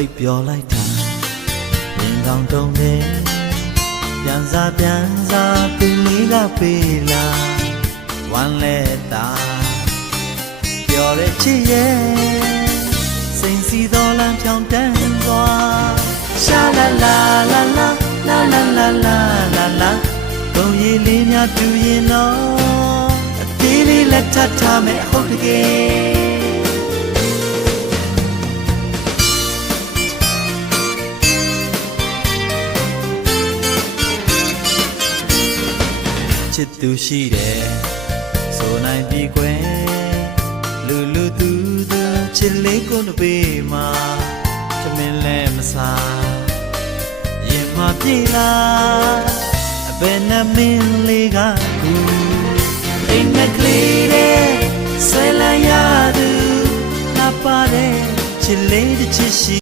သိပ်ပြောလိုက်တာရင်ကောင်းတုံးတယ်ပြန်စားသူလေးကပေးလာဝမ်းလဲတာပြောတဲ့ချစ်ရဲ့စိန်စီတော်လမ်းဖြောင်းတန်းသွားရှာလာလာလာလာလာလာလာလာလာလာဘုံရည်လေးများတူရင်တော့အသေးလေးလက်ထပ်ထားမယ်ဟုတ်တကယ်ချစ်သူရှိတယ်ဆိုနိုင်ပြီကွယ်လူသူချစ်လေးကိုတပေးမှာသမင်းလဲမစားရင်မပြေလားအဘယ်နဲ့မင်းလေးကကူအိမ်မက်ကလေးတဲ့ဆွဲလာရသူငါပါတဲ့ချစ်လေးတစ်ချစ်ရှိ